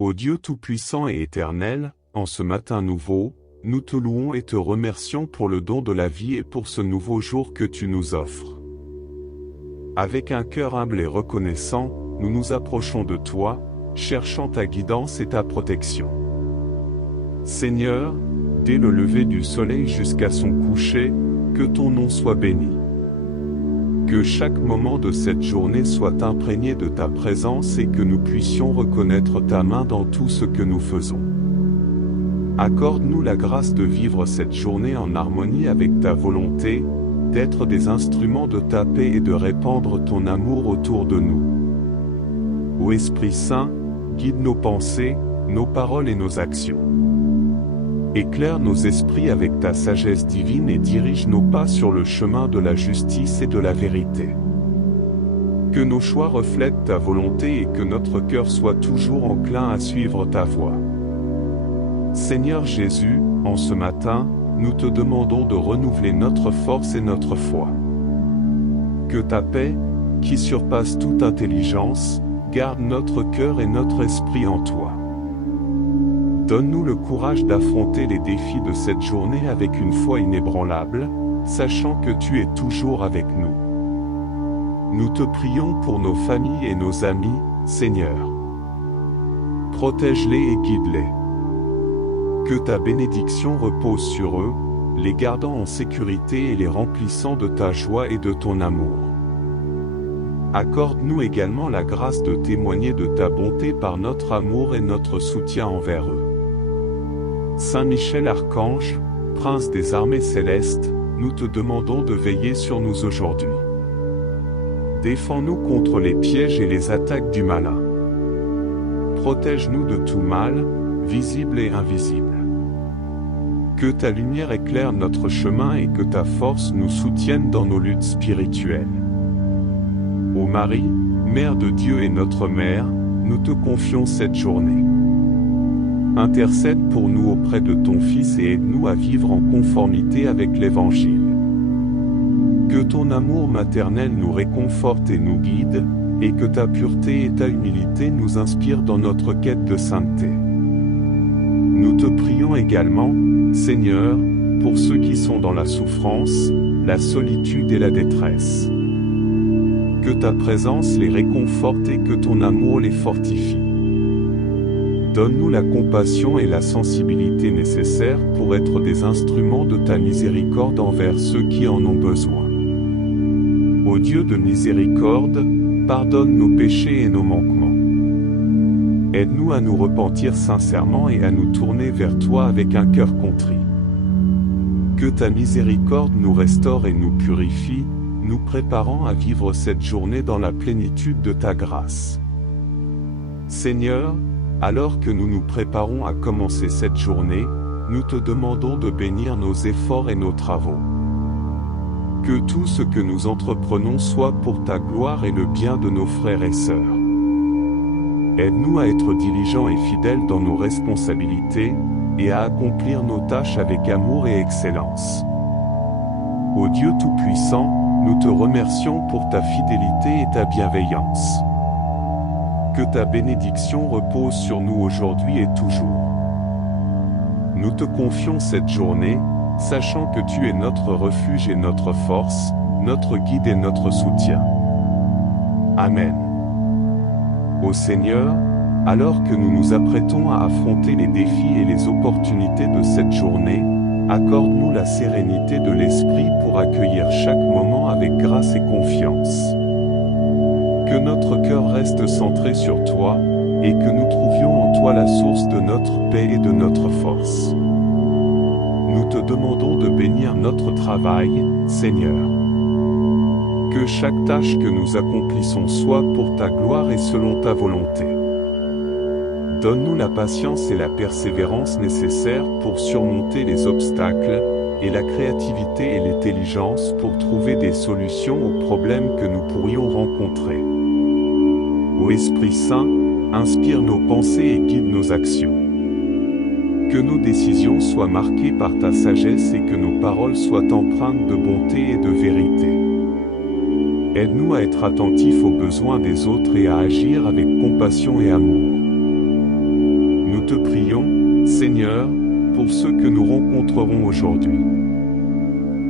Ô Dieu tout-puissant et éternel, en ce matin nouveau, nous te louons et te remercions pour le don de la vie et pour ce nouveau jour que tu nous offres. Avec un cœur humble et reconnaissant, nous nous approchons de toi, cherchant ta guidance et ta protection. Seigneur, dès le lever du soleil jusqu'à son coucher, que ton nom soit béni. Que chaque moment de cette journée soit imprégné de ta présence et que nous puissions reconnaître ta main dans tout ce que nous faisons. Accorde-nous la grâce de vivre cette journée en harmonie avec ta volonté, d'être des instruments de ta paix et de répandre ton amour autour de nous. Ô Esprit Saint, guide nos pensées, nos paroles et nos actions. Éclaire nos esprits avec ta sagesse divine et dirige nos pas sur le chemin de la justice et de la vérité. Que nos choix reflètent ta volonté et que notre cœur soit toujours enclin à suivre ta voie. Seigneur Jésus, en ce matin, nous te demandons de renouveler notre force et notre foi. Que ta paix, qui surpasse toute intelligence, garde notre cœur et notre esprit en toi. Donne-nous le courage d'affronter les défis de cette journée avec une foi inébranlable, sachant que tu es toujours avec nous. Nous te prions pour nos familles et nos amis, Seigneur. Protège-les et guide-les. Que ta bénédiction repose sur eux, les gardant en sécurité et les remplissant de ta joie et de ton amour. Accorde-nous également la grâce de témoigner de ta bonté par notre amour et notre soutien envers eux. Saint Michel Archange, Prince des armées célestes, nous te demandons de veiller sur nous aujourd'hui. Défends-nous contre les pièges et les attaques du malin. Protège-nous de tout mal, visible et invisible. Que ta lumière éclaire notre chemin et que ta force nous soutienne dans nos luttes spirituelles. Ô Marie, Mère de Dieu et notre Mère, nous te confions cette journée. Intercède pour nous auprès de ton Fils et aide-nous à vivre en conformité avec l'Évangile. Que ton amour maternel nous réconforte et nous guide, et que ta pureté et ta humilité nous inspirent dans notre quête de sainteté. Nous te prions également, Seigneur, pour ceux qui sont dans la souffrance, la solitude et la détresse. Que ta présence les réconforte et que ton amour les fortifie. Donne-nous la compassion et la sensibilité nécessaires pour être des instruments de ta miséricorde envers ceux qui en ont besoin. Ô Dieu de miséricorde, pardonne nos péchés et nos manquements. Aide-nous à nous repentir sincèrement et à nous tourner vers toi avec un cœur contrit. Que ta miséricorde nous restaure et nous purifie, nous préparant à vivre cette journée dans la plénitude de ta grâce. Seigneur, alors que nous nous préparons à commencer cette journée, nous te demandons de bénir nos efforts et nos travaux. Que tout ce que nous entreprenons soit pour ta gloire et le bien de nos frères et sœurs. Aide-nous à être diligents et fidèles dans nos responsabilités, et à accomplir nos tâches avec amour et excellence. Ô Dieu Tout-Puissant, nous te remercions pour ta fidélité et ta bienveillance. Que ta bénédiction repose sur nous aujourd'hui et toujours. Nous te confions cette journée, sachant que tu es notre refuge et notre force, notre guide et notre soutien. Amen. Ô Seigneur, alors que nous nous apprêtons à affronter les défis et les opportunités de cette journée, accorde-nous la sérénité de l'esprit pour accueillir chaque moment avec grâce et confiance. Que notre cœur reste centré sur toi, et que nous trouvions en toi la source de notre paix et de notre force. Nous te demandons de bénir notre travail, Seigneur. Que chaque tâche que nous accomplissons soit pour ta gloire et selon ta volonté. Donne-nous la patience et la persévérance nécessaires pour surmonter les obstacles, et la créativité et l'intelligence pour trouver des solutions aux problèmes que nous pourrions rencontrer. Ô Esprit Saint, inspire nos pensées et guide nos actions. Que nos décisions soient marquées par ta sagesse et que nos paroles soient empreintes de bonté et de vérité. Aide-nous à être attentifs aux besoins des autres et à agir avec compassion et amour. te prions, Seigneur, pour ceux que nous rencontrerons aujourd'hui.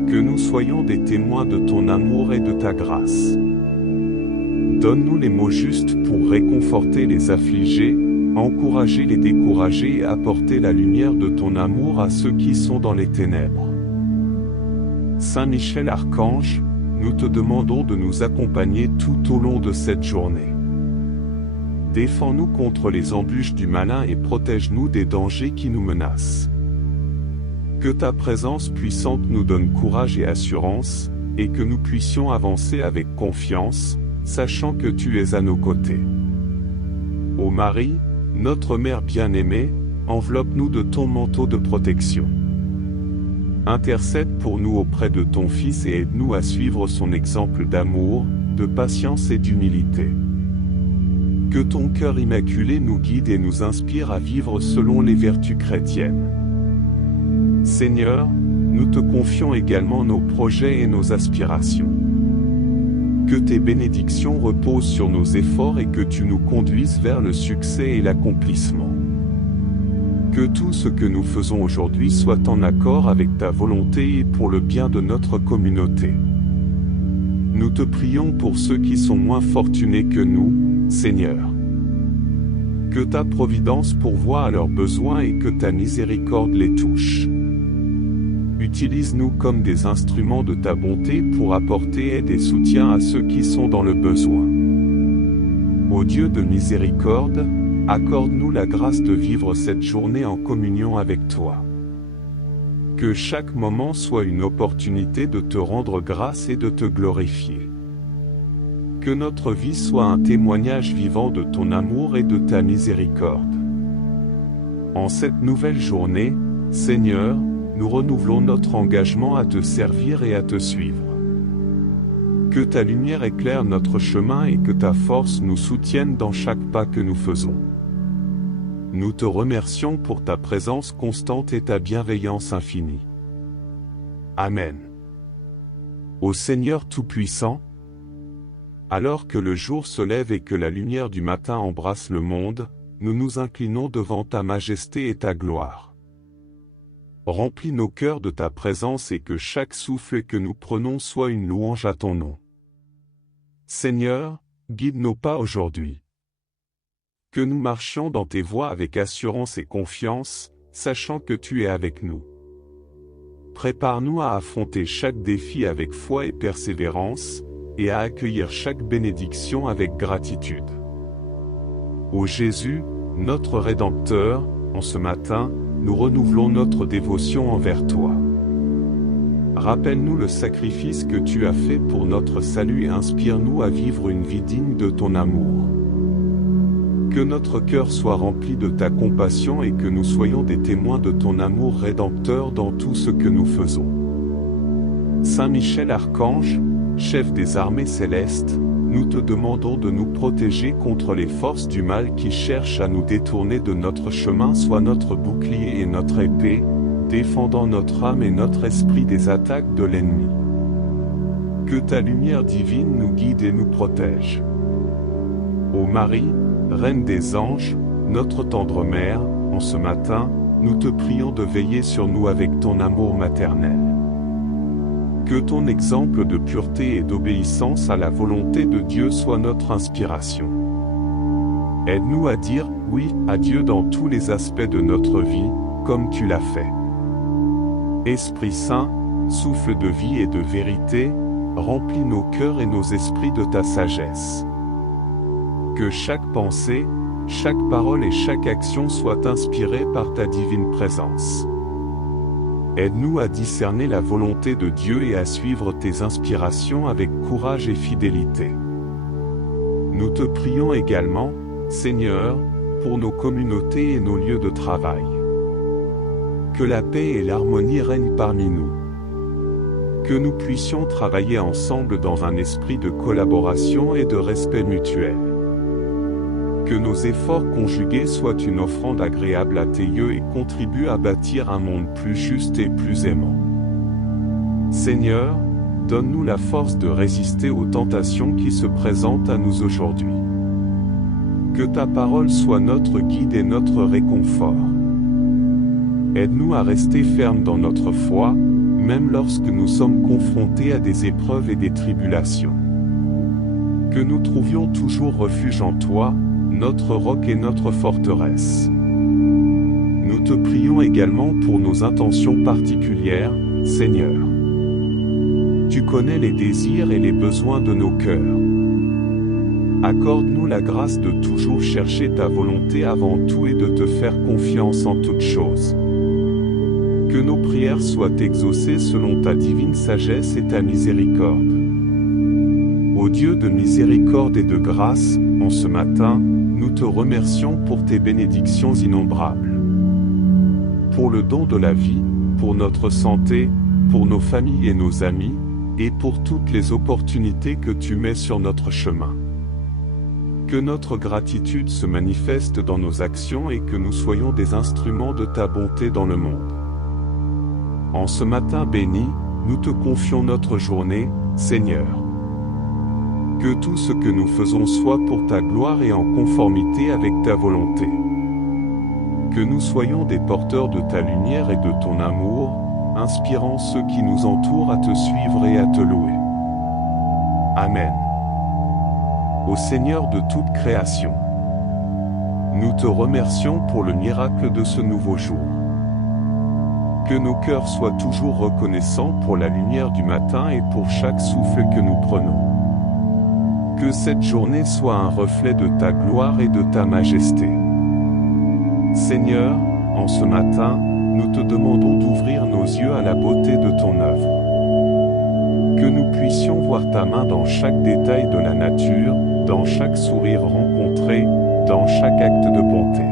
Que nous soyons des témoins de ton amour et de ta grâce. Donne-nous les mots justes pour réconforter les affligés, encourager les découragés et apporter la lumière de ton amour à ceux qui sont dans les ténèbres. Saint Michel Archange, nous te demandons de nous accompagner tout au long de cette journée. Défends-nous contre les embûches du malin et protège-nous des dangers qui nous menacent. Que ta présence puissante nous donne courage et assurance, et que nous puissions avancer avec confiance, sachant que tu es à nos côtés. Ô Marie, notre Mère bien-aimée, enveloppe-nous de ton manteau de protection. Intercède pour nous auprès de ton Fils et aide-nous à suivre son exemple d'amour, de patience et d'humilité. Que ton cœur immaculé nous guide et nous inspire à vivre selon les vertus chrétiennes. Seigneur, nous te confions également nos projets et nos aspirations. Que tes bénédictions reposent sur nos efforts et que tu nous conduises vers le succès et l'accomplissement. Que tout ce que nous faisons aujourd'hui soit en accord avec ta volonté et pour le bien de notre communauté. Nous te prions pour ceux qui sont moins fortunés que nous, Seigneur. Que ta providence pourvoie à leurs besoins et que ta miséricorde les touche. Utilise-nous comme des instruments de ta bonté pour apporter aide et soutien à ceux qui sont dans le besoin. Ô Dieu de miséricorde, accorde-nous la grâce de vivre cette journée en communion avec toi. Que chaque moment soit une opportunité de te rendre grâce et de te glorifier. Que notre vie soit un témoignage vivant de ton amour et de ta miséricorde. En cette nouvelle journée, Seigneur, nous renouvelons notre engagement à te servir et à te suivre. Que ta lumière éclaire notre chemin et que ta force nous soutienne dans chaque pas que nous faisons. Nous te remercions pour ta présence constante et ta bienveillance infinie. Amen. Ô Seigneur Tout-Puissant, alors que le jour se lève et que la lumière du matin embrasse le monde, nous nous inclinons devant ta majesté et ta gloire. Remplis nos cœurs de ta présence et que chaque souffle que nous prenons soit une louange à ton nom. Seigneur, guide nos pas aujourd'hui. Que nous marchions dans tes voies avec assurance et confiance, sachant que tu es avec nous. Prépare-nous à affronter chaque défi avec foi et persévérance, et à accueillir chaque bénédiction avec gratitude. Ô Jésus, notre Rédempteur, en ce matin, nous renouvelons notre dévotion envers toi. Rappelle-nous le sacrifice que tu as fait pour notre salut et inspire-nous à vivre une vie digne de ton amour. Que notre cœur soit rempli de ta compassion et que nous soyons des témoins de ton amour rédempteur dans tout ce que nous faisons. Saint Michel Archange, chef des armées célestes, nous te demandons de nous protéger contre les forces du mal qui cherchent à nous détourner de notre chemin. Sois notre bouclier et notre épée, défendant notre âme et notre esprit des attaques de l'ennemi. Que ta lumière divine nous guide et nous protège. Ô Marie, Reine des anges, notre tendre mère, en ce matin, nous te prions de veiller sur nous avec ton amour maternel. Que ton exemple de pureté et d'obéissance à la volonté de Dieu soit notre inspiration. Aide-nous à dire « oui » à Dieu dans tous les aspects de notre vie, comme tu l'as fait. Esprit Saint, souffle de vie et de vérité, remplis nos cœurs et nos esprits de ta sagesse. Que chaque pensée, chaque parole et chaque action soient inspirées par ta divine présence. Aide-nous à discerner la volonté de Dieu et à suivre tes inspirations avec courage et fidélité. Nous te prions également, Seigneur, pour nos communautés et nos lieux de travail. Que la paix et l'harmonie règnent parmi nous. Que nous puissions travailler ensemble dans un esprit de collaboration et de respect mutuel. Que nos efforts conjugués soient une offrande agréable à tes yeux et contribuent à bâtir un monde plus juste et plus aimant. Seigneur, donne-nous la force de résister aux tentations qui se présentent à nous aujourd'hui. Que ta parole soit notre guide et notre réconfort. Aide-nous à rester fermes dans notre foi, même lorsque nous sommes confrontés à des épreuves et des tribulations. Que nous trouvions toujours refuge en toi, notre roc et notre forteresse. Nous te prions également pour nos intentions particulières, Seigneur. Tu connais les désirs et les besoins de nos cœurs. Accorde-nous la grâce de toujours chercher ta volonté avant tout et de te faire confiance en toutes choses. Que nos prières soient exaucées selon ta divine sagesse et ta miséricorde. Ô Dieu de miséricorde et de grâce, en ce matin, nous te remercions pour tes bénédictions innombrables. Pour le don de la vie, pour notre santé, pour nos familles et nos amis, et pour toutes les opportunités que tu mets sur notre chemin. Que notre gratitude se manifeste dans nos actions et que nous soyons des instruments de ta bonté dans le monde. En ce matin béni, nous te confions notre journée, Seigneur. Que tout ce que nous faisons soit pour ta gloire et en conformité avec ta volonté. Que nous soyons des porteurs de ta lumière et de ton amour, inspirant ceux qui nous entourent à te suivre et à te louer. Amen. Ô Seigneur de toute création, nous te remercions pour le miracle de ce nouveau jour. Que nos cœurs soient toujours reconnaissants pour la lumière du matin et pour chaque souffle que nous prenons. Que cette journée soit un reflet de ta gloire et de ta majesté. Seigneur, en ce matin, nous te demandons d'ouvrir nos yeux à la beauté de ton œuvre. Que nous puissions voir ta main dans chaque détail de la nature, dans chaque sourire rencontré, dans chaque acte de bonté.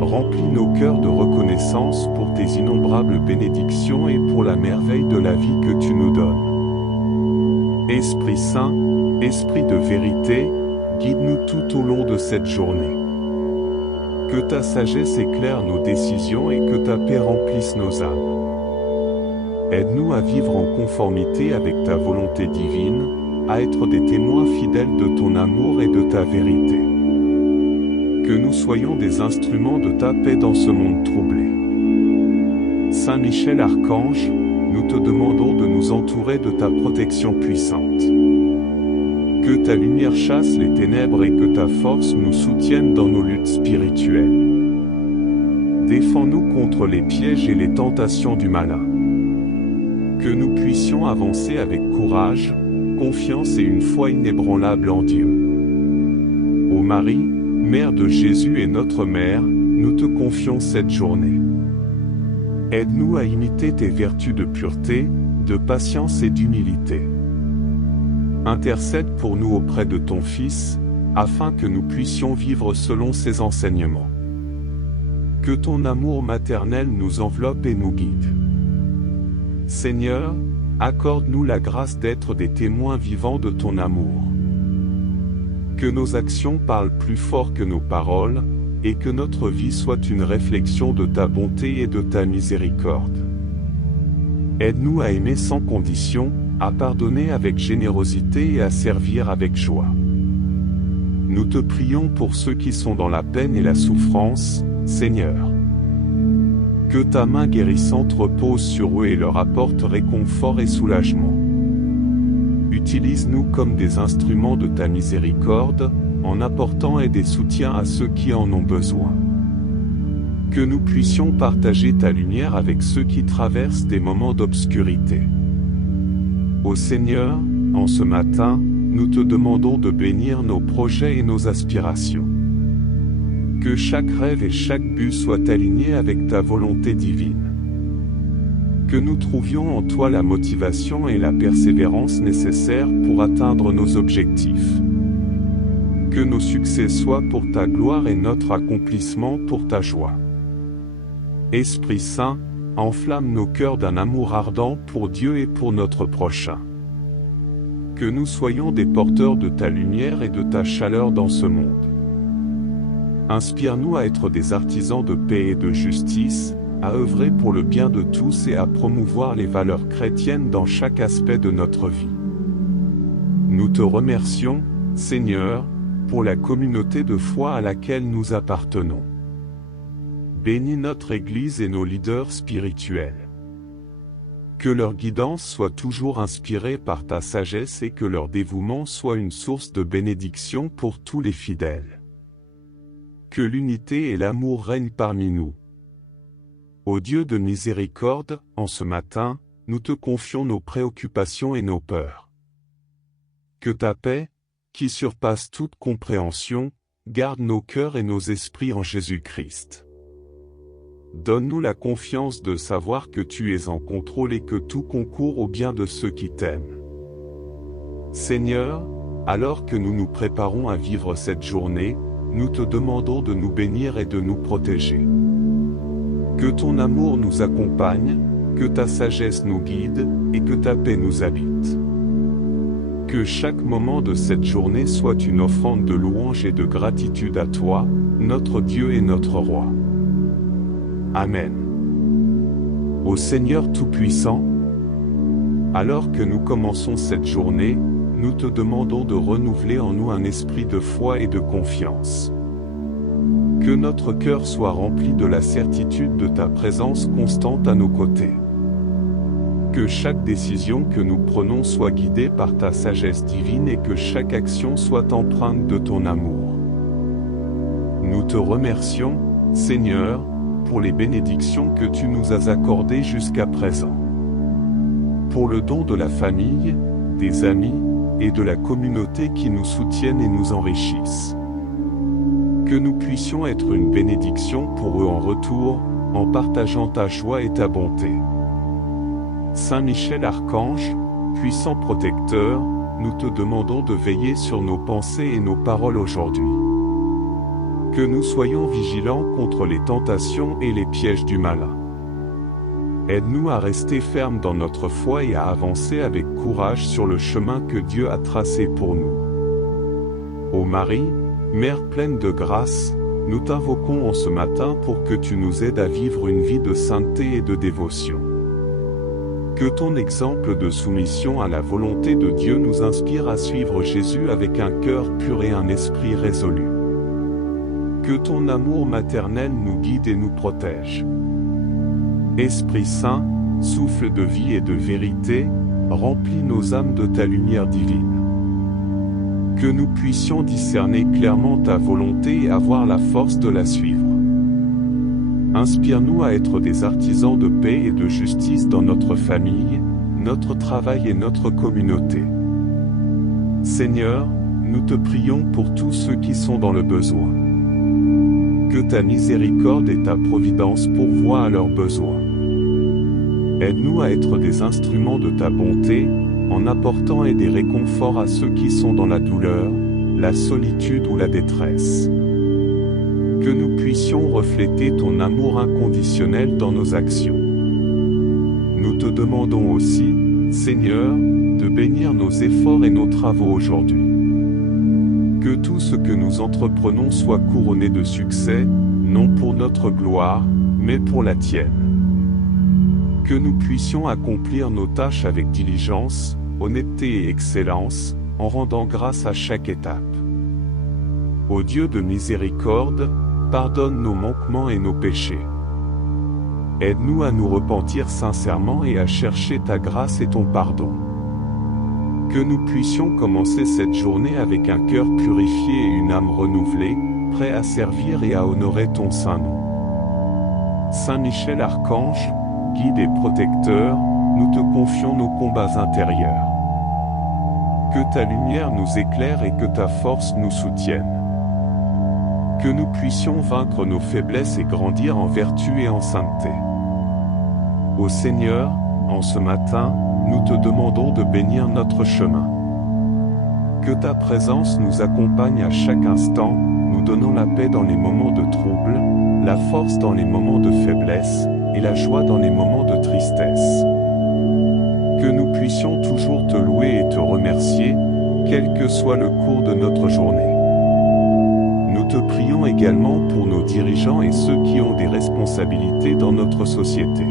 Remplis nos cœurs de reconnaissance pour tes innombrables bénédictions et pour la merveille de la vie que tu nous donnes. Esprit Saint, Esprit de vérité, guide-nous tout au long de cette journée. Que ta sagesse éclaire nos décisions et que ta paix remplisse nos âmes. Aide-nous à vivre en conformité avec ta volonté divine, à être des témoins fidèles de ton amour et de ta vérité. Que nous soyons des instruments de ta paix dans ce monde troublé. Saint Michel Archange, nous te demandons de nous entourer de ta protection puissante. Que ta lumière chasse les ténèbres et que ta force nous soutienne dans nos luttes spirituelles. Défends-nous contre les pièges et les tentations du malin. Que nous puissions avancer avec courage, confiance et une foi inébranlable en Dieu. Ô Marie, Mère de Jésus et notre Mère, nous te confions cette journée. Aide-nous à imiter tes vertus de pureté, de patience et d'humilité. Intercède pour nous auprès de ton Fils, afin que nous puissions vivre selon ses enseignements. Que ton amour maternel nous enveloppe et nous guide. Seigneur, accorde-nous la grâce d'être des témoins vivants de ton amour. Que nos actions parlent plus fort que nos paroles, et que notre vie soit une réflexion de ta bonté et de ta miséricorde. Aide-nous à aimer sans condition, à pardonner avec générosité et à servir avec joie. Nous te prions pour ceux qui sont dans la peine et la souffrance, Seigneur. Que ta main guérissante repose sur eux et leur apporte réconfort et soulagement. Utilise-nous comme des instruments de ta miséricorde, en apportant aide et soutien à ceux qui en ont besoin. Que nous puissions partager ta lumière avec ceux qui traversent des moments d'obscurité. Ô Seigneur, en ce matin, nous te demandons de bénir nos projets et nos aspirations. Que chaque rêve et chaque but soient alignés avec ta volonté divine. Que nous trouvions en toi la motivation et la persévérance nécessaires pour atteindre nos objectifs. Que nos succès soient pour ta gloire et notre accomplissement pour ta joie. Esprit Saint, enflamme nos cœurs d'un amour ardent pour Dieu et pour notre prochain. Que nous soyons des porteurs de ta lumière et de ta chaleur dans ce monde. Inspire-nous à être des artisans de paix et de justice, à œuvrer pour le bien de tous et à promouvoir les valeurs chrétiennes dans chaque aspect de notre vie. Nous te remercions, Seigneur, pour la communauté de foi à laquelle nous appartenons. Bénis notre Église et nos leaders spirituels. Que leur guidance soit toujours inspirée par ta sagesse et que leur dévouement soit une source de bénédiction pour tous les fidèles. Que l'unité et l'amour règnent parmi nous. Ô Dieu de miséricorde, en ce matin, nous te confions nos préoccupations et nos peurs. Que ta paix, qui surpasse toute compréhension, garde nos cœurs et nos esprits en Jésus-Christ. Donne-nous la confiance de savoir que tu es en contrôle et que tout concourt au bien de ceux qui t'aiment. Seigneur, alors que nous nous préparons à vivre cette journée, nous te demandons de nous bénir et de nous protéger. Que ton amour nous accompagne, que ta sagesse nous guide, et que ta paix nous habite. Que chaque moment de cette journée soit une offrande de louange et de gratitude à toi, notre Dieu et notre Roi. Amen. Ô Seigneur Tout-Puissant, alors que nous commençons cette journée, nous te demandons de renouveler en nous un esprit de foi et de confiance. Que notre cœur soit rempli de la certitude de ta présence constante à nos côtés. Que chaque décision que nous prenons soit guidée par ta sagesse divine et que chaque action soit empreinte de ton amour. Nous te remercions, Seigneur, pour les bénédictions que tu nous as accordées jusqu'à présent. Pour le don de la famille, des amis, et de la communauté qui nous soutiennent et nous enrichissent. Que nous puissions être une bénédiction pour eux en retour, en partageant ta joie et ta bonté. Saint Michel Archange, puissant protecteur, nous te demandons de veiller sur nos pensées et nos paroles aujourd'hui. Que nous soyons vigilants contre les tentations et les pièges du malin. Aide-nous à rester fermes dans notre foi et à avancer avec courage sur le chemin que Dieu a tracé pour nous. Ô Marie, Mère pleine de grâce, nous t'invoquons en ce matin pour que tu nous aides à vivre une vie de sainteté et de dévotion. Que ton exemple de soumission à la volonté de Dieu nous inspire à suivre Jésus avec un cœur pur et un esprit résolu. Que ton amour maternel nous guide et nous protège. Esprit Saint, souffle de vie et de vérité, remplis nos âmes de ta lumière divine. Que nous puissions discerner clairement ta volonté et avoir la force de la suivre. Inspire-nous à être des artisans de paix et de justice dans notre famille, notre travail et notre communauté. Seigneur, nous te prions pour tous ceux qui sont dans le besoin. Que ta miséricorde et ta providence pourvoient à leurs besoins. Aide-nous à être des instruments de ta bonté, en apportant et des réconforts à ceux qui sont dans la douleur, la solitude ou la détresse. Que nous puissions refléter ton amour inconditionnel dans nos actions. Nous te demandons aussi, Seigneur, de bénir nos efforts et nos travaux aujourd'hui. Que tout ce que nous entreprenons soit couronné de succès, non pour notre gloire, mais pour la tienne. Que nous puissions accomplir nos tâches avec diligence, honnêteté et excellence, en rendant grâce à chaque étape. Ô Dieu de miséricorde, pardonne nos manquements et nos péchés. Aide-nous à nous repentir sincèrement et à chercher ta grâce et ton pardon. Que nous puissions commencer cette journée avec un cœur purifié et une âme renouvelée, prêts à servir et à honorer ton saint nom. Saint Michel Archange, guide et protecteur, nous te confions nos combats intérieurs. Que ta lumière nous éclaire et que ta force nous soutienne. Que nous puissions vaincre nos faiblesses et grandir en vertu et en sainteté. Ô Seigneur, en ce matin, nous te demandons de bénir notre chemin. Que ta présence nous accompagne à chaque instant, nous donnant la paix dans les moments de trouble, la force dans les moments de faiblesse, et la joie dans les moments de tristesse. Que nous puissions toujours te louer et te remercier, quel que soit le cours de notre journée. Nous te prions également pour nos dirigeants et ceux qui ont des responsabilités dans notre société.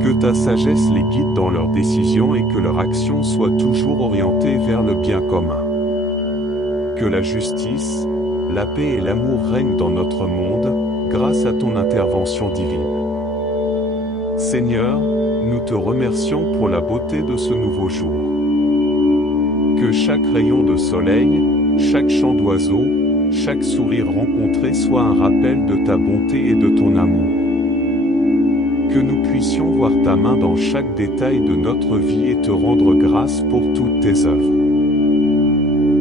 Que ta sagesse les guide dans leurs décisions et que leur action soit toujours orientée vers le bien commun. Que la justice, la paix et l'amour règnent dans notre monde, grâce à ton intervention divine. Seigneur, nous te remercions pour la beauté de ce nouveau jour. Que chaque rayon de soleil, chaque chant d'oiseau, chaque sourire rencontré soit un rappel de ta bonté et de ton amour. Que nous puissions voir ta main dans chaque détail de notre vie et te rendre grâce pour toutes tes œuvres.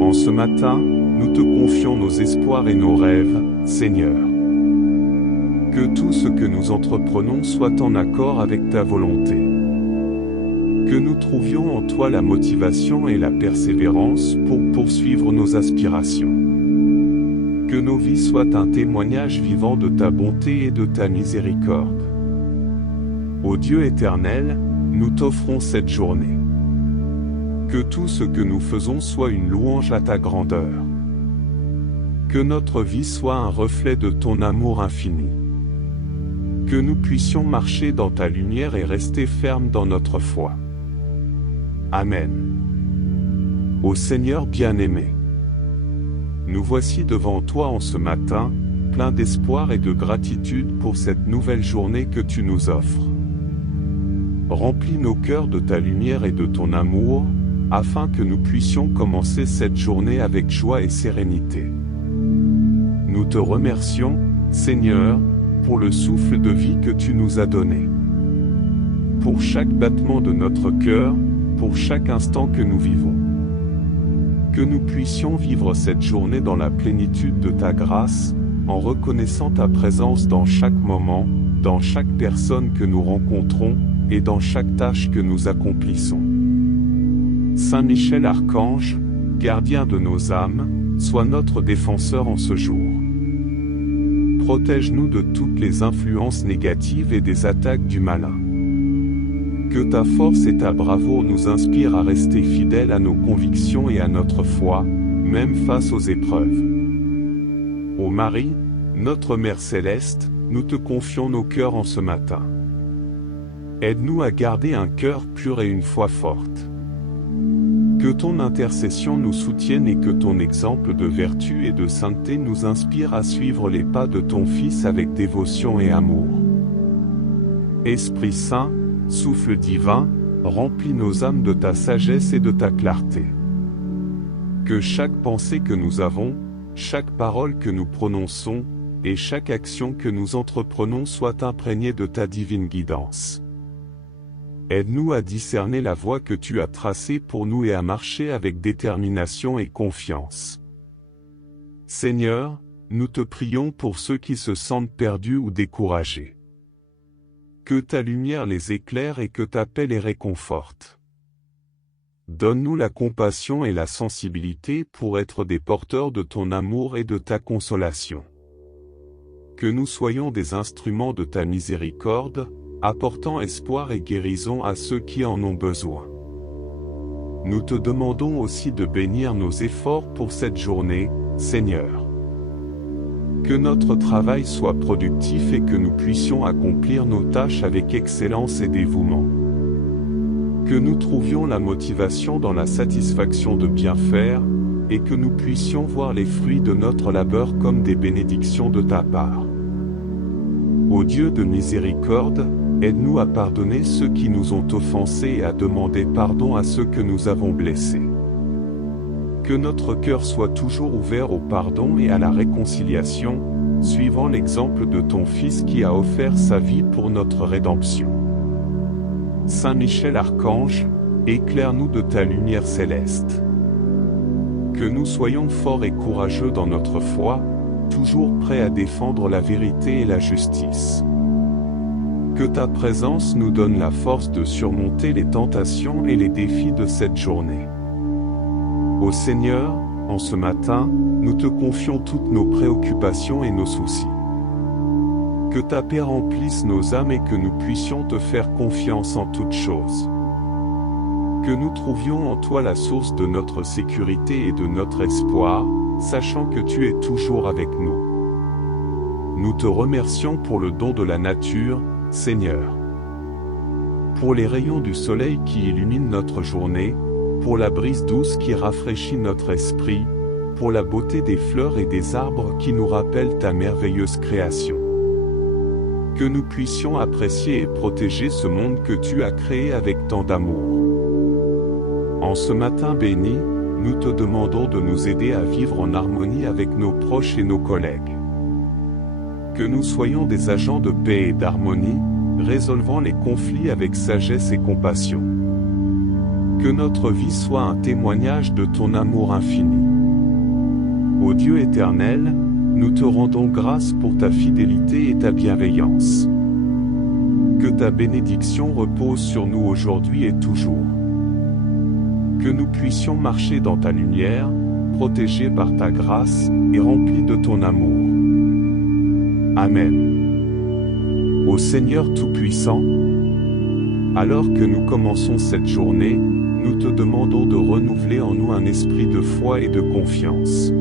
En ce matin, nous te confions nos espoirs et nos rêves, Seigneur. Que tout ce que nous entreprenons soit en accord avec ta volonté. Que nous trouvions en toi la motivation et la persévérance pour poursuivre nos aspirations. Que nos vies soient un témoignage vivant de ta bonté et de ta miséricorde. Ô Dieu éternel, nous t'offrons cette journée. Que tout ce que nous faisons soit une louange à ta grandeur. Que notre vie soit un reflet de ton amour infini. Que nous puissions marcher dans ta lumière et rester fermes dans notre foi. Amen. Ô Seigneur bien-aimé, nous voici devant toi en ce matin, pleins d'espoir et de gratitude pour cette nouvelle journée que tu nous offres. Remplis nos cœurs de ta lumière et de ton amour, afin que nous puissions commencer cette journée avec joie et sérénité. Nous te remercions, Seigneur, pour le souffle de vie que tu nous as donné. Pour chaque battement de notre cœur, pour chaque instant que nous vivons. Que nous puissions vivre cette journée dans la plénitude de ta grâce, en reconnaissant ta présence dans chaque moment, dans chaque personne que nous rencontrons, et dans chaque tâche que nous accomplissons. Saint Michel Archange, gardien de nos âmes, sois notre défenseur en ce jour. Protège-nous de toutes les influences négatives et des attaques du malin. Que ta force et ta bravoure nous inspirent à rester fidèles à nos convictions et à notre foi, même face aux épreuves. Ô Marie, notre Mère céleste, nous te confions nos cœurs en ce matin. Aide-nous à garder un cœur pur et une foi forte. Que ton intercession nous soutienne et que ton exemple de vertu et de sainteté nous inspire à suivre les pas de ton Fils avec dévotion et amour. Esprit Saint, souffle divin, remplis nos âmes de ta sagesse et de ta clarté. Que chaque pensée que nous avons, chaque parole que nous prononçons, et chaque action que nous entreprenons soit imprégnée de ta divine guidance. Aide-nous à discerner la voie que tu as tracée pour nous et à marcher avec détermination et confiance. Seigneur, nous te prions pour ceux qui se sentent perdus ou découragés. Que ta lumière les éclaire et que ta paix les réconforte. Donne-nous la compassion et la sensibilité pour être des porteurs de ton amour et de ta consolation. Que nous soyons des instruments de ta miséricorde, apportant espoir et guérison à ceux qui en ont besoin. Nous te demandons aussi de bénir nos efforts pour cette journée, Seigneur. Que notre travail soit productif et que nous puissions accomplir nos tâches avec excellence et dévouement. Que nous trouvions la motivation dans la satisfaction de bien faire, et que nous puissions voir les fruits de notre labeur comme des bénédictions de ta part. Ô Dieu de miséricorde, aide-nous à pardonner ceux qui nous ont offensés et à demander pardon à ceux que nous avons blessés. Que notre cœur soit toujours ouvert au pardon et à la réconciliation, suivant l'exemple de ton Fils qui a offert sa vie pour notre rédemption. Saint Michel Archange, éclaire-nous de ta lumière céleste. Que nous soyons forts et courageux dans notre foi, toujours prêts à défendre la vérité et la justice. Que ta présence nous donne la force de surmonter les tentations et les défis de cette journée. Ô Seigneur, en ce matin, nous te confions toutes nos préoccupations et nos soucis. Que ta paix remplisse nos âmes et que nous puissions te faire confiance en toutes choses. Que nous trouvions en toi la source de notre sécurité et de notre espoir, sachant que tu es toujours avec nous. Nous te remercions pour le don de la nature, Seigneur. Pour les rayons du soleil qui illuminent notre journée, pour la brise douce qui rafraîchit notre esprit, pour la beauté des fleurs et des arbres qui nous rappellent ta merveilleuse création. Que nous puissions apprécier et protéger ce monde que tu as créé avec tant d'amour. En ce matin béni, nous te demandons de nous aider à vivre en harmonie avec nos proches et nos collègues. Que nous soyons des agents de paix et d'harmonie, résolvant les conflits avec sagesse et compassion. Que notre vie soit un témoignage de ton amour infini. Ô Dieu éternel, nous te rendons grâce pour ta fidélité et ta bienveillance. Que ta bénédiction repose sur nous aujourd'hui et toujours. Que nous puissions marcher dans ta lumière, protégés par ta grâce et remplis de ton amour. Amen. Ô Seigneur Tout-Puissant, alors que nous commençons cette journée, nous te demandons de renouveler en nous un esprit de foi et de confiance.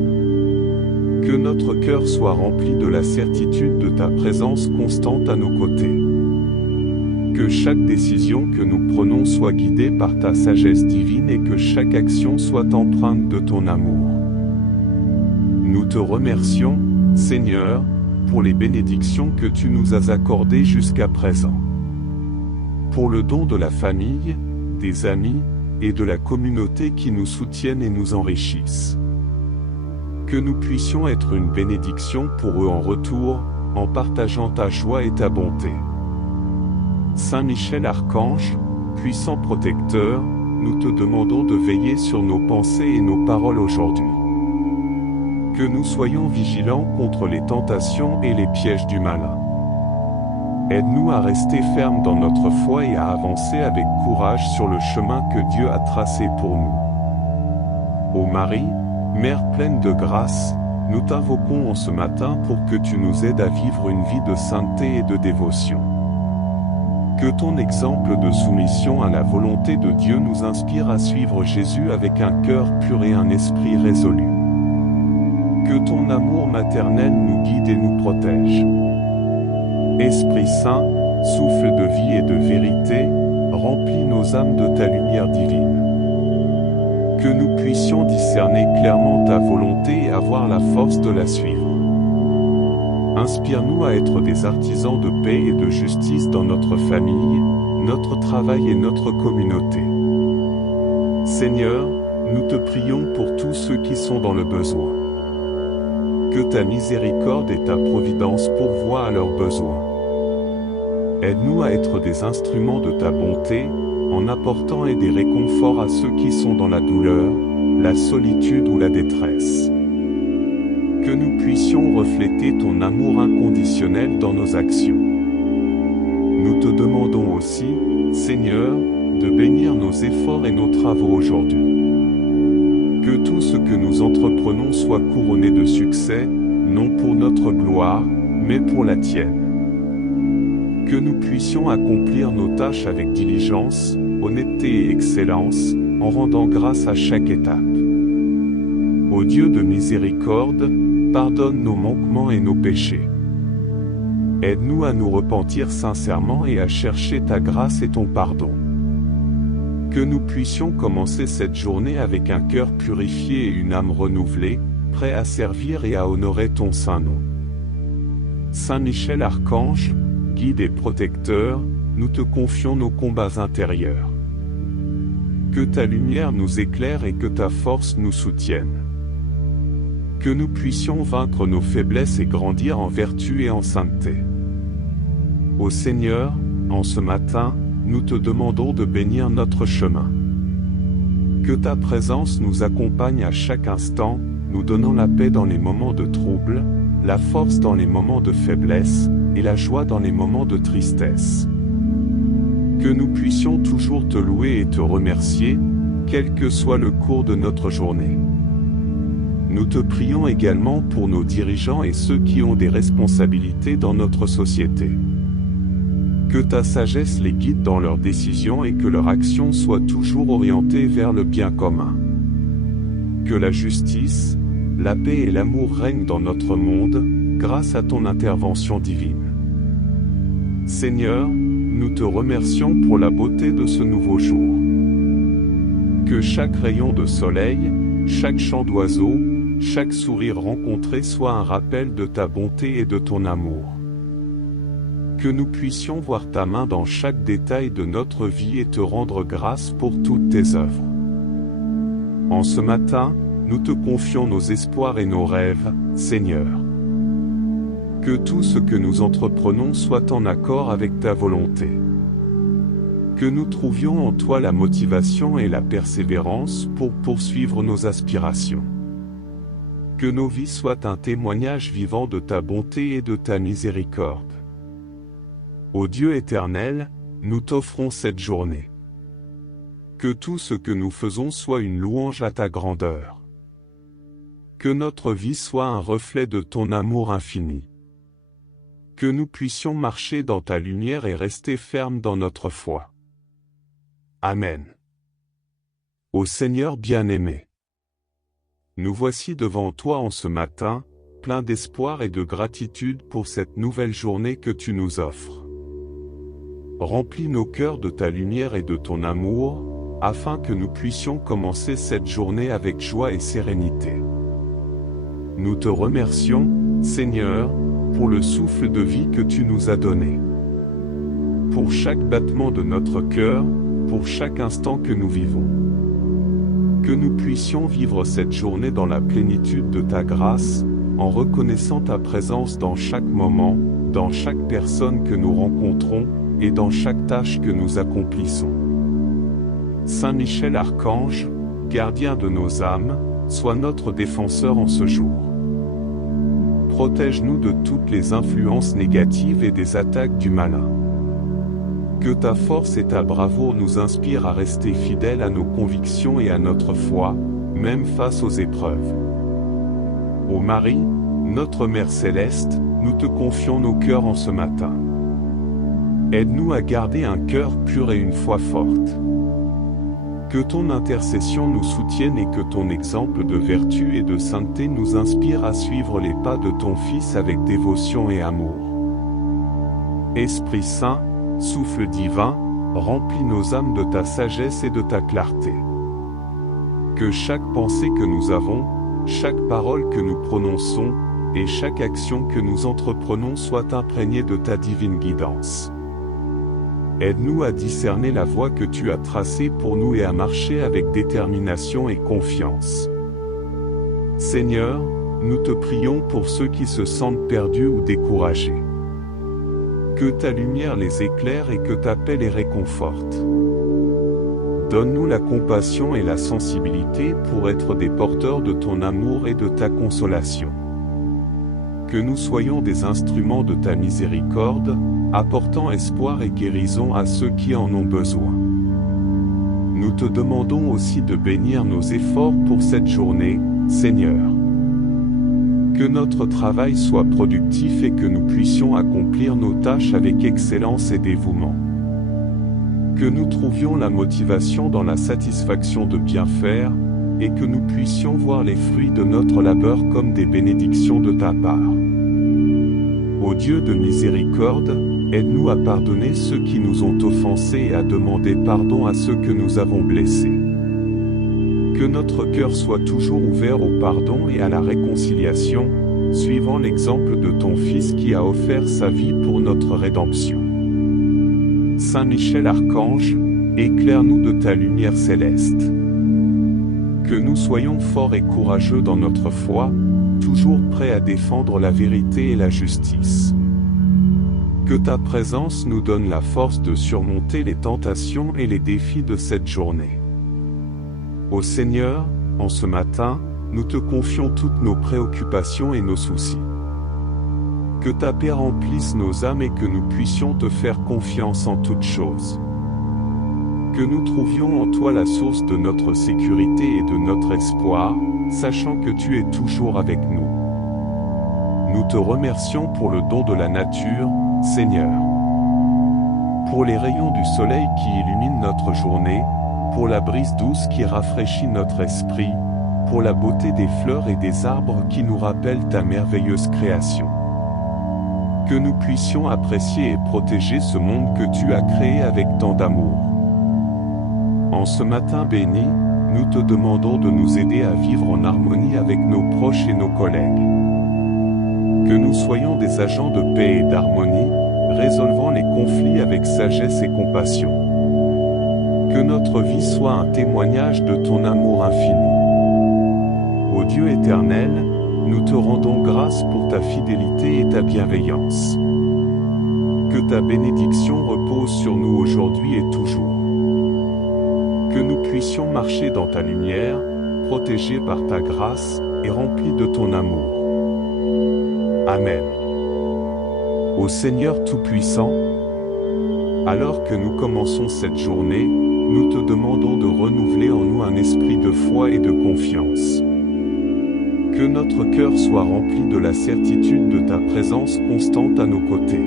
Que notre cœur soit rempli de la certitude de ta présence constante à nos côtés. Que chaque décision que nous prenons soit guidée par ta sagesse divine et que chaque action soit empreinte de ton amour. Nous te remercions, Seigneur, pour les bénédictions que tu nous as accordées jusqu'à présent. Pour le don de la famille, des amis, et de la communauté qui nous soutiennent et nous enrichissent. Que nous puissions être une bénédiction pour eux en retour, en partageant ta joie et ta bonté. Saint Michel Archange, puissant protecteur, nous te demandons de veiller sur nos pensées et nos paroles aujourd'hui. Que nous soyons vigilants contre les tentations et les pièges du malin. Aide-nous à rester fermes dans notre foi et à avancer avec courage sur le chemin que Dieu a tracé pour nous. Ô Marie, Mère pleine de grâce, nous t'invoquons en ce matin pour que tu nous aides à vivre une vie de sainteté et de dévotion. Que ton exemple de soumission à la volonté de Dieu nous inspire à suivre Jésus avec un cœur pur et un esprit résolu. Que ton amour maternel nous guide et nous protège. Esprit Saint, souffle de vie et de vérité, remplis nos âmes de ta lumière divine. Que nous puissions discerner clairement ta volonté et avoir la force de la suivre. Inspire-nous à être des artisans de paix et de justice dans notre famille, notre travail et notre communauté. Seigneur, nous te prions pour tous ceux qui sont dans le besoin. Que ta miséricorde et ta providence pourvoient à leurs besoins. Aide-nous à être des instruments de ta bonté, en apportant et des réconforts à ceux qui sont dans la douleur, la solitude ou la détresse. Que nous puissions refléter ton amour inconditionnel dans nos actions. Nous te demandons aussi, Seigneur, de bénir nos efforts et nos travaux aujourd'hui. Que tout ce que nous entreprenons soit couronné de succès, non pour notre gloire, mais pour la tienne. Que nous puissions accomplir nos tâches avec diligence, honnêteté et excellence, en rendant grâce à chaque étape. Ô Dieu de miséricorde, pardonne nos manquements et nos péchés. Aide-nous à nous repentir sincèrement et à chercher ta grâce et ton pardon. Que nous puissions commencer cette journée avec un cœur purifié et une âme renouvelée, prêts à servir et à honorer ton saint nom. Saint Michel Archange, guide et protecteur, nous te confions nos combats intérieurs. Que ta lumière nous éclaire et que ta force nous soutienne. Que nous puissions vaincre nos faiblesses et grandir en vertu et en sainteté. Ô Seigneur, en ce matin, nous te demandons de bénir notre chemin. Que ta présence nous accompagne à chaque instant, nous donnant la paix dans les moments de trouble, la force dans les moments de faiblesse, et la joie dans les moments de tristesse. Que nous puissions toujours te louer et te remercier, quel que soit le cours de notre journée. Nous te prions également pour nos dirigeants et ceux qui ont des responsabilités dans notre société. Que ta sagesse les guide dans leurs décisions et que leur action soit toujours orientée vers le bien commun. Que la justice, la paix et l'amour règnent dans notre monde, grâce à ton intervention divine. Seigneur, nous te remercions pour la beauté de ce nouveau jour. Que chaque rayon de soleil, chaque chant d'oiseau, chaque sourire rencontré soit un rappel de ta bonté et de ton amour. Que nous puissions voir ta main dans chaque détail de notre vie et te rendre grâce pour toutes tes œuvres. En ce matin, nous te confions nos espoirs et nos rêves, Seigneur. Que tout ce que nous entreprenons soit en accord avec ta volonté. Que nous trouvions en toi la motivation et la persévérance pour poursuivre nos aspirations. Que nos vies soient un témoignage vivant de ta bonté et de ta miséricorde. Ô Dieu éternel, nous t'offrons cette journée. Que tout ce que nous faisons soit une louange à ta grandeur. Que notre vie soit un reflet de ton amour infini. Que nous puissions marcher dans ta lumière et rester fermes dans notre foi. Amen. Ô Seigneur bien-aimé, nous voici devant toi en ce matin, pleins d'espoir et de gratitude pour cette nouvelle journée que tu nous offres. Remplis nos cœurs de ta lumière et de ton amour, afin que nous puissions commencer cette journée avec joie et sérénité. Nous te remercions, Seigneur, pour le souffle de vie que tu nous as donné. Pour chaque battement de notre cœur, pour chaque instant que nous vivons. Que nous puissions vivre cette journée dans la plénitude de ta grâce, en reconnaissant ta présence dans chaque moment, dans chaque personne que nous rencontrons, et dans chaque tâche que nous accomplissons. Saint Michel Archange, gardien de nos âmes, sois notre défenseur en ce jour. Protège-nous de toutes les influences négatives et des attaques du malin. Que ta force et ta bravoure nous inspirent à rester fidèles à nos convictions et à notre foi, même face aux épreuves. Ô Marie, notre Mère Céleste, nous te confions nos cœurs en ce matin. Aide-nous à garder un cœur pur et une foi forte. Que ton intercession nous soutienne et que ton exemple de vertu et de sainteté nous inspire à suivre les pas de ton Fils avec dévotion et amour. Esprit Saint, souffle divin, remplis nos âmes de ta sagesse et de ta clarté. Que chaque pensée que nous avons, chaque parole que nous prononçons, et chaque action que nous entreprenons soit imprégnée de ta divine guidance. Aide-nous à discerner la voie que tu as tracée pour nous et à marcher avec détermination et confiance. Seigneur, nous te prions pour ceux qui se sentent perdus ou découragés. Que ta lumière les éclaire et que ta paix les réconforte. Donne-nous la compassion et la sensibilité pour être des porteurs de ton amour et de ta consolation. Que nous soyons des instruments de ta miséricorde, apportant espoir et guérison à ceux qui en ont besoin. Nous te demandons aussi de bénir nos efforts pour cette journée, Seigneur. Que notre travail soit productif et que nous puissions accomplir nos tâches avec excellence et dévouement. Que nous trouvions la motivation dans la satisfaction de bien faire, et que nous puissions voir les fruits de notre labeur comme des bénédictions de ta part. Ô Dieu de miséricorde, aide-nous à pardonner ceux qui nous ont offensés et à demander pardon à ceux que nous avons blessés. Que notre cœur soit toujours ouvert au pardon et à la réconciliation, suivant l'exemple de ton Fils qui a offert sa vie pour notre rédemption. Saint Michel Archange, éclaire-nous de ta lumière céleste. Que nous soyons forts et courageux dans notre foi, toujours prêts à défendre la vérité et la justice. Que ta présence nous donne la force de surmonter les tentations et les défis de cette journée. Ô Seigneur, en ce matin, nous te confions toutes nos préoccupations et nos soucis. Que ta paix remplisse nos âmes et que nous puissions te faire confiance en toutes choses. Que nous trouvions en toi la source de notre sécurité et de notre espoir, sachant que tu es toujours avec nous. Nous te remercions pour le don de la nature, Seigneur. Pour les rayons du soleil qui illuminent notre journée, pour la brise douce qui rafraîchit notre esprit, pour la beauté des fleurs et des arbres qui nous rappellent ta merveilleuse création. Que nous puissions apprécier et protéger ce monde que tu as créé avec tant d'amour. En ce matin béni, nous te demandons de nous aider à vivre en harmonie avec nos proches et nos collègues. Que nous soyons des agents de paix et d'harmonie, résolvant les conflits avec sagesse et compassion. Que notre vie soit un témoignage de ton amour infini. Ô Dieu éternel, nous te rendons grâce pour ta fidélité et ta bienveillance. Que ta bénédiction repose sur nous aujourd'hui et toujours. Que nous puissions marcher dans ta lumière, protégés par ta grâce et remplis de ton amour. Amen. Ô Seigneur Tout-Puissant, alors que nous commençons cette journée, nous te demandons de renouveler en nous un esprit de foi et de confiance. Que notre cœur soit rempli de la certitude de ta présence constante à nos côtés.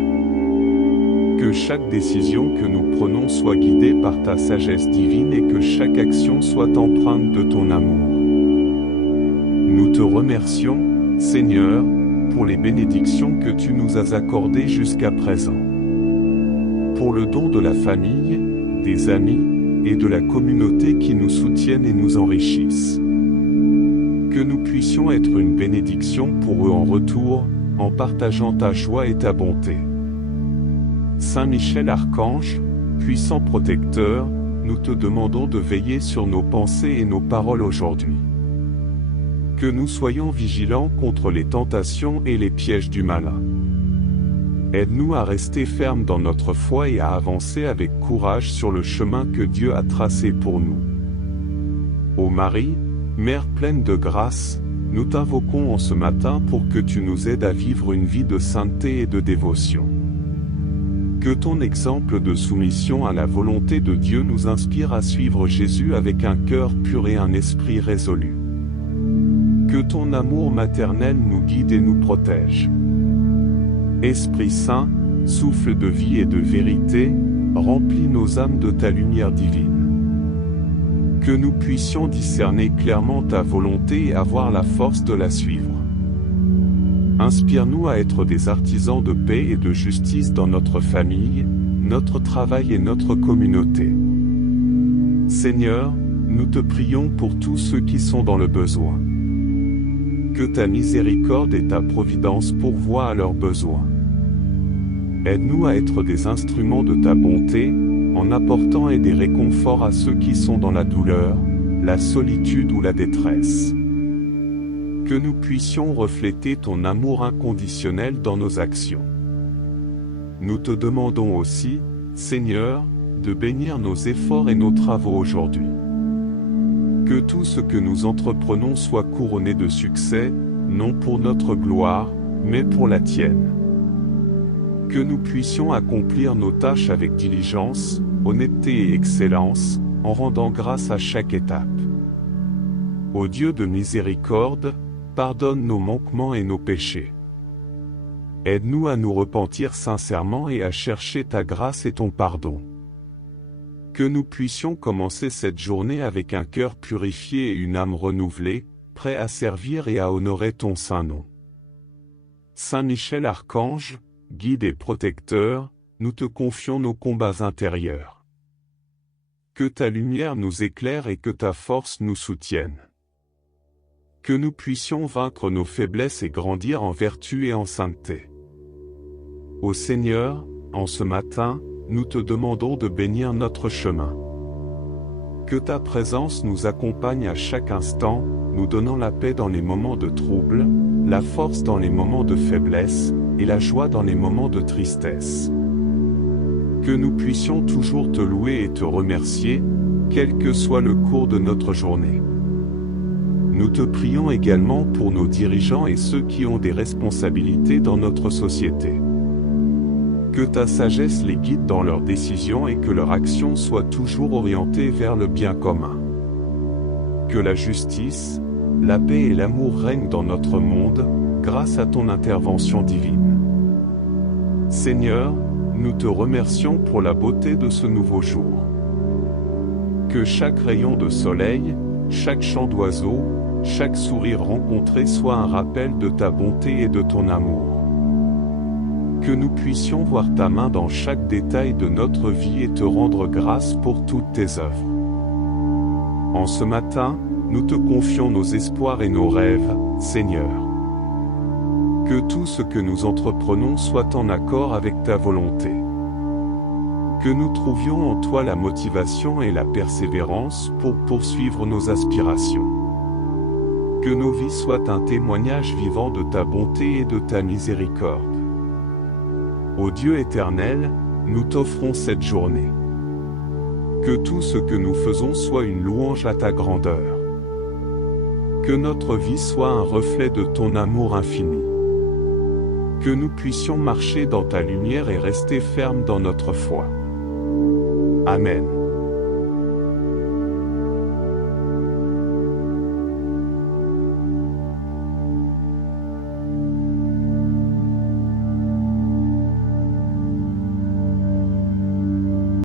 Que chaque décision que nous prenons soit guidée par ta sagesse divine et que chaque action soit empreinte de ton amour. Nous te remercions, Seigneur, pour les bénédictions que tu nous as accordées jusqu'à présent. Pour le don de la famille, des amis et de la communauté qui nous soutiennent et nous enrichissent. Que nous puissions être une bénédiction pour eux en retour, en partageant ta joie et ta bonté. Saint Michel Archange, puissant protecteur, nous te demandons de veiller sur nos pensées et nos paroles aujourd'hui. Que nous soyons vigilants contre les tentations et les pièges du malin. Aide-nous à rester fermes dans notre foi et à avancer avec courage sur le chemin que Dieu a tracé pour nous. Ô Marie, Mère pleine de grâce, nous t'invoquons en ce matin pour que tu nous aides à vivre une vie de sainteté et de dévotion. Que ton exemple de soumission à la volonté de Dieu nous inspire à suivre Jésus avec un cœur pur et un esprit résolu. Que ton amour maternel nous guide et nous protège. Esprit Saint, souffle de vie et de vérité, remplis nos âmes de ta lumière divine. Que nous puissions discerner clairement ta volonté et avoir la force de la suivre. Inspire-nous à être des artisans de paix et de justice dans notre famille, notre travail et notre communauté. Seigneur, nous te prions pour tous ceux qui sont dans le besoin. Que ta miséricorde et ta providence pourvoient à leurs besoins. Aide-nous à être des instruments de ta bonté, en apportant et des réconforts à ceux qui sont dans la douleur, la solitude ou la détresse. Que nous puissions refléter ton amour inconditionnel dans nos actions. Nous te demandons aussi, Seigneur, de bénir nos efforts et nos travaux aujourd'hui. Que tout ce que nous entreprenons soit couronné de succès, non pour notre gloire, mais pour la tienne. Que nous puissions accomplir nos tâches avec diligence, honnêteté et excellence, en rendant grâce à chaque étape. Ô Dieu de miséricorde, pardonne nos manquements et nos péchés. Aide-nous à nous repentir sincèrement et à chercher ta grâce et ton pardon. Que nous puissions commencer cette journée avec un cœur purifié et une âme renouvelée, prêts à servir et à honorer ton saint nom. Saint Michel Archange, guide et protecteur, nous te confions nos combats intérieurs. Que ta lumière nous éclaire et que ta force nous soutienne. Que nous puissions vaincre nos faiblesses et grandir en vertu et en sainteté. Ô Seigneur, en ce matin, nous te demandons de bénir notre chemin. Que ta présence nous accompagne à chaque instant, nous donnant la paix dans les moments de trouble, la force dans les moments de faiblesse, et la joie dans les moments de tristesse. Que nous puissions toujours te louer et te remercier, quel que soit le cours de notre journée. Nous te prions également pour nos dirigeants et ceux qui ont des responsabilités dans notre société. Que ta sagesse les guide dans leurs décisions et que leur action soit toujours orientée vers le bien commun. Que la justice, la paix et l'amour règnent dans notre monde, grâce à ton intervention divine. Seigneur, nous te remercions pour la beauté de ce nouveau jour. Que chaque rayon de soleil, chaque chant d'oiseau, chaque sourire rencontré soit un rappel de ta bonté et de ton amour. Que nous puissions voir ta main dans chaque détail de notre vie et te rendre grâce pour toutes tes œuvres. En ce matin, nous te confions nos espoirs et nos rêves, Seigneur. Que tout ce que nous entreprenons soit en accord avec ta volonté. Que nous trouvions en toi la motivation et la persévérance pour poursuivre nos aspirations. Que nos vies soient un témoignage vivant de ta bonté et de ta miséricorde. Ô Dieu éternel, nous t'offrons cette journée. Que tout ce que nous faisons soit une louange à ta grandeur. Que notre vie soit un reflet de ton amour infini. Que nous puissions marcher dans ta lumière et rester fermes dans notre foi. Amen.